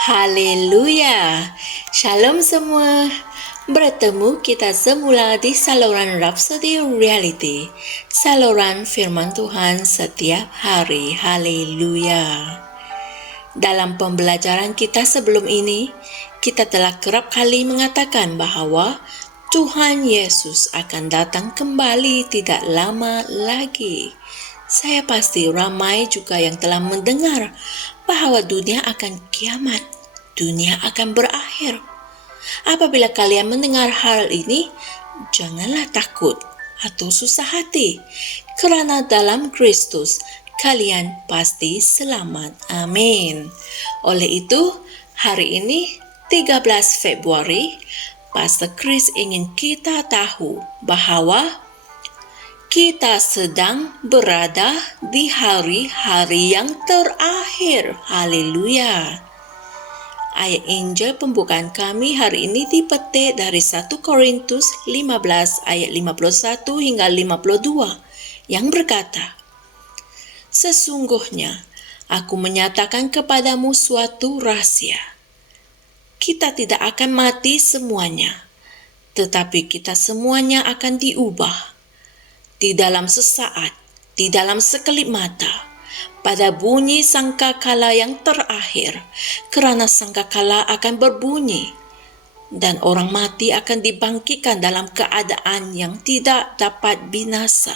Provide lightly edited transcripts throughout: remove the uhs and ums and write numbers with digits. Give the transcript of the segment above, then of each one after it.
Haleluya. Shalom semua. Bertemu kita semula di saluran Rhapsody Reality. Saluran firman Tuhan setiap hari. Haleluya. Dalam pembelajaran kita sebelum ini, kita telah kerap kali mengatakan bahwa Tuhan Yesus akan datang kembali tidak lama lagi. Saya pasti ramai juga yang telah mendengar bahwa dunia akan kiamat, dunia akan berakhir. Apabila kalian mendengar hal ini, janganlah takut atau susah hati, kerana dalam Kristus kalian pasti selamat. Amin. Oleh itu, hari ini 13 Februari, Pastor Chris ingin kita tahu bahwa kita sedang berada di hari-hari yang terakhir. Haleluya. Ayat Injil pembukaan kami hari ini dipetik dari 1 Korintus 15 ayat 51 hingga 52 yang berkata, "Sesungguhnya aku menyatakan kepadamu suatu rahasia. Kita tidak akan mati semuanya, tetapi kita semuanya akan diubah. Di dalam sesaat, di dalam sekelip mata, pada bunyi sangkakala yang terakhir, kerana sangkakala akan berbunyi, dan orang mati akan dibangkitkan dalam keadaan yang tidak dapat binasa,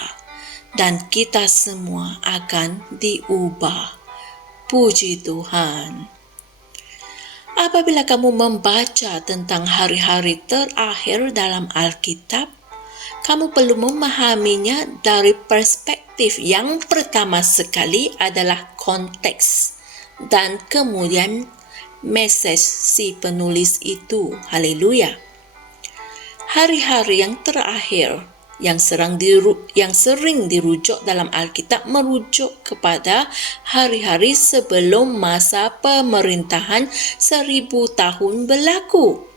dan kita semua akan diubah." Puji Tuhan. Apabila kamu membaca tentang hari-hari terakhir dalam Alkitab, kamu perlu memahaminya dari perspektif yang pertama sekali adalah konteks dan kemudian mesej si penulis itu. Haleluya. Hari-hari yang terakhir yang sering dirujuk dalam Alkitab merujuk kepada hari-hari sebelum masa pemerintahan 1000 tahun berlaku.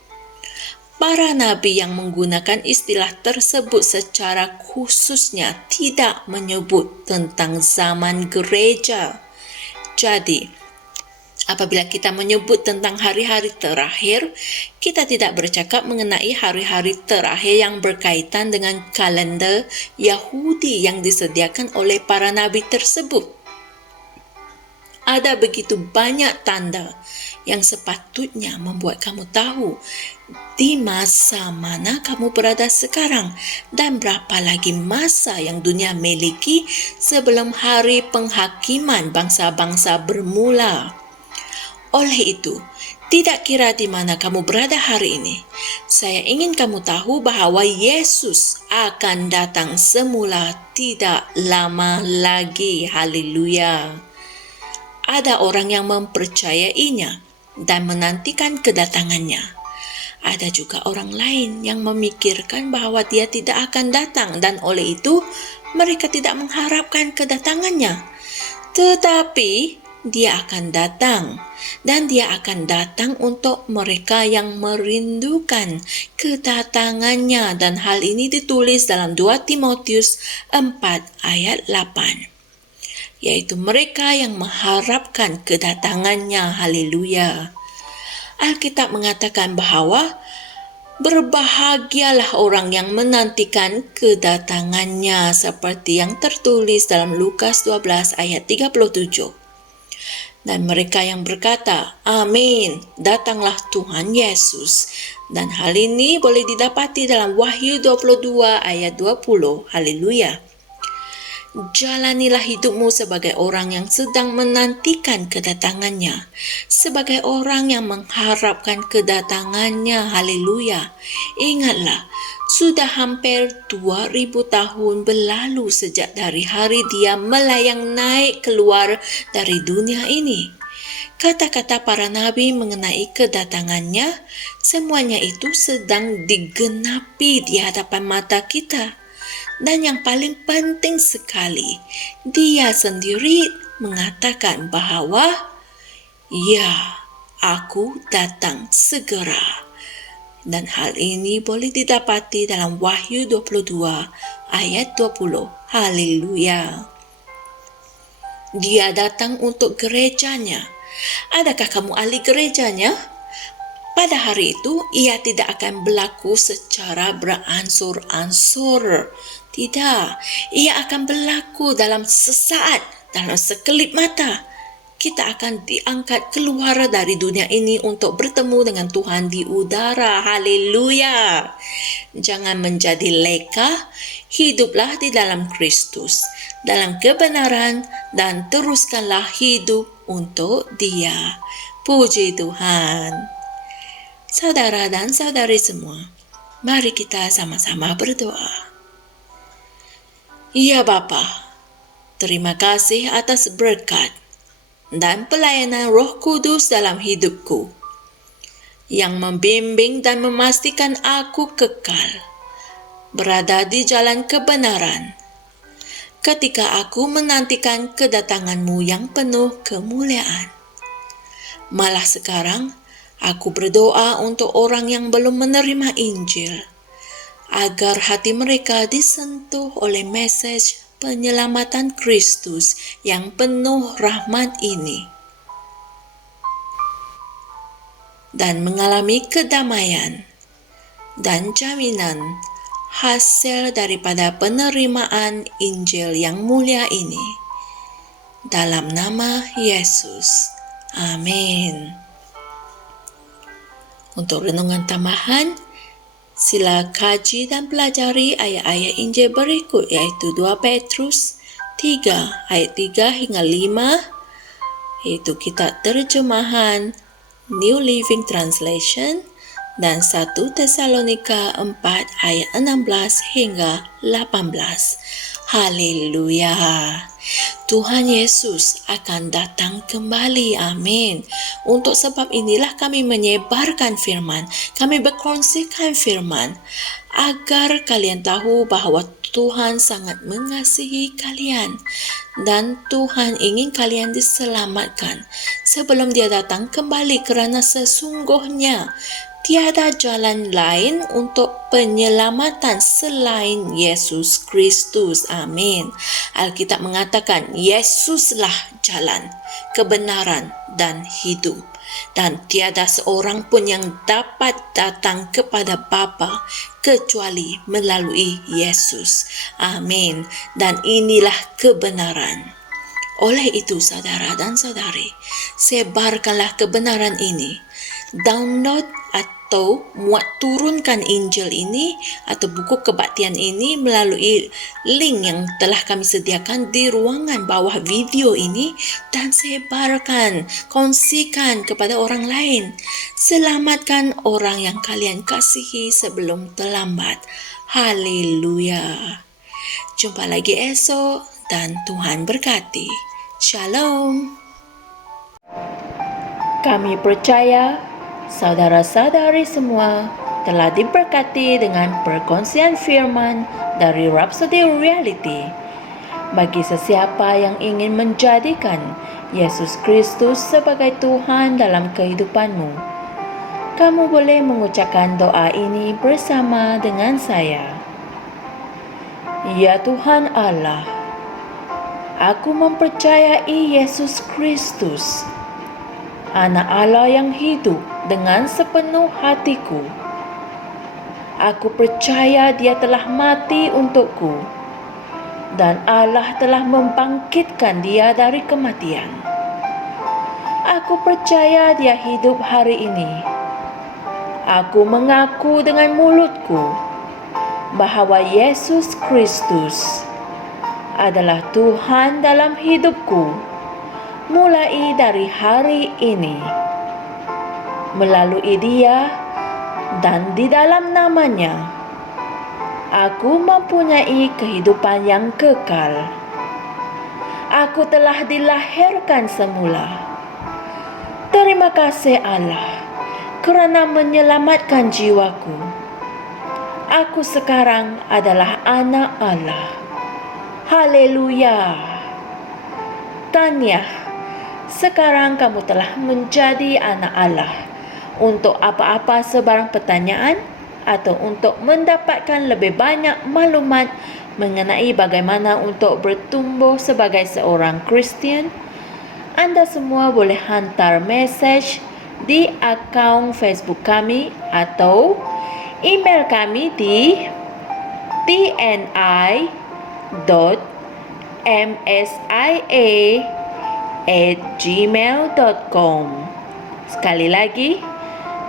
Para nabi yang menggunakan istilah tersebut secara khususnya tidak menyebut tentang zaman gereja. Jadi, apabila kita menyebut tentang hari-hari terakhir, kita tidak bercakap mengenai hari-hari terakhir yang berkaitan dengan kalender Yahudi yang disediakan oleh para nabi tersebut. Ada begitu banyak tanda yang sepatutnya membuat kamu tahu di masa mana kamu berada sekarang dan berapa lagi masa yang dunia miliki sebelum hari penghakiman bangsa-bangsa bermula. Oleh itu, tidak kira di mana kamu berada hari ini, saya ingin kamu tahu bahwa Yesus akan datang semula tidak lama lagi. Haleluya. Ada orang yang mempercayainya dan menantikan kedatangannya. Ada juga orang lain yang memikirkan bahwa dia tidak akan datang dan oleh itu mereka tidak mengharapkan kedatangannya. Tetapi dia akan datang dan dia akan datang untuk mereka yang merindukan kedatangannya, dan hal ini ditulis dalam 2 Timotius 4 ayat 8. Yaitu mereka yang mengharapkan kedatangannya. Haleluya. Alkitab mengatakan bahwa berbahagialah orang yang menantikan kedatangannya, seperti yang tertulis dalam Lukas 12 ayat 37. Dan mereka yang berkata, "Amin, datanglah Tuhan Yesus." Dan hal ini boleh didapati dalam Wahyu 22 ayat 20. Haleluya. Jalanilah hidupmu sebagai orang yang sedang menantikan kedatangannya, sebagai orang yang mengharapkan kedatangannya. Haleluya. Ingatlah, sudah hampir 2000 tahun berlalu sejak dari hari dia melayang naik keluar dari dunia ini. Kata-kata para nabi mengenai kedatangannya, semuanya itu sedang digenapi di hadapan mata kita. Dan yang paling penting sekali, dia sendiri mengatakan bahwa, "Ya, aku datang segera." Dan hal ini boleh didapati dalam Wahyu 22 ayat 20. Haleluya. Dia datang untuk gerejanya Adakah kamu ahli gerejanya? Pada hari itu, ia tidak akan berlaku secara beransur-ansur. Tidak, ia akan berlaku dalam sesaat, dalam sekelip mata. Kita akan diangkat keluar dari dunia ini untuk bertemu dengan Tuhan di udara. Haleluya! Jangan menjadi leka, hiduplah di dalam Kristus, dalam kebenaran, dan teruskanlah hidup untuk Dia. Puji Tuhan. Saudara dan saudari semua, mari kita sama-sama berdoa. Ya Bapa, terima kasih atas berkat dan pelayanan Roh Kudus dalam hidupku, yang membimbing dan memastikan aku kekal berada di jalan kebenaran ketika aku menantikan kedatangan-Mu yang penuh kemuliaan. Malah sekarang, aku berdoa untuk orang yang belum menerima Injil, agar hati mereka disentuh oleh mesej penyelamatan Kristus yang penuh rahmat ini, dan mengalami kedamaian dan jaminan hasil daripada penerimaan Injil yang mulia ini. Dalam nama Yesus. Amin. Untuk renungan tambahan, sila kaji dan pelajari ayat-ayat Injil berikut, iaitu 2 Petrus 3 ayat 3 hingga 5, iaitu kitab terjemahan New Living Translation, dan 1 Tesalonika 4 ayat 16 hingga 18. Haleluya! Tuhan Yesus akan datang kembali. Amin. Untuk sebab inilah kami menyebarkan firman, kami berkongsikan firman, agar kalian tahu bahawa Tuhan sangat mengasihi kalian dan Tuhan ingin kalian diselamatkan sebelum Dia datang kembali, kerana sesungguhnya tiada jalan lain untuk penyelamatan selain Yesus Kristus. Amin. Alkitab mengatakan Yesuslah jalan, kebenaran dan hidup, dan tiada seorang pun yang dapat datang kepada Bapa kecuali melalui Yesus. Amin. Dan inilah kebenaran. Oleh itu, saudara dan saudari, sebarkanlah kebenaran ini. Download atau turunkan Injil ini atau buku kebaktian ini melalui link yang telah kami sediakan di ruangan bawah video ini, dan sebarkan, kongsikan kepada orang lain. Selamatkan orang yang kalian kasihi sebelum terlambat. Haleluya. Jumpa lagi esok dan Tuhan berkati. Shalom. Kami percaya saudara-saudari semua telah diberkati dengan perkongsian firman dari Rhapsody Reality. Bagi sesiapa yang ingin menjadikan Yesus Kristus sebagai Tuhan dalam kehidupanmu, kamu boleh mengucapkan doa ini bersama dengan saya. Ya Tuhan Allah, aku mempercayai Yesus Kristus, Anak Allah yang hidup dengan sepenuh hatiku. Aku percaya Dia telah mati untukku, dan Allah telah membangkitkan Dia dari kematian. Aku percaya Dia hidup hari ini. Aku mengaku dengan mulutku bahawa Yesus Kristus adalah Tuhan dalam hidupku mulai dari hari ini. Melalui Dia dan di dalam nama-Nya, aku mempunyai kehidupan yang kekal. Aku telah dilahirkan semula. Terima kasih Allah kerana menyelamatkan jiwaku. Aku sekarang adalah anak Allah. Haleluya. Tahniah, sekarang kamu telah menjadi anak Allah. Untuk apa-apa sebarang pertanyaan atau untuk mendapatkan lebih banyak maklumat mengenai bagaimana untuk bertumbuh sebagai seorang Kristian, Anda semua boleh hantar message di akaun Facebook kami atau email kami di tni.msia@gmail.com. Sekali lagi,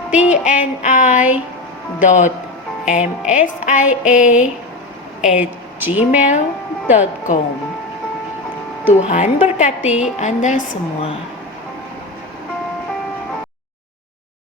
tni.msia@gmail.com. Tuhan berkati Anda semua.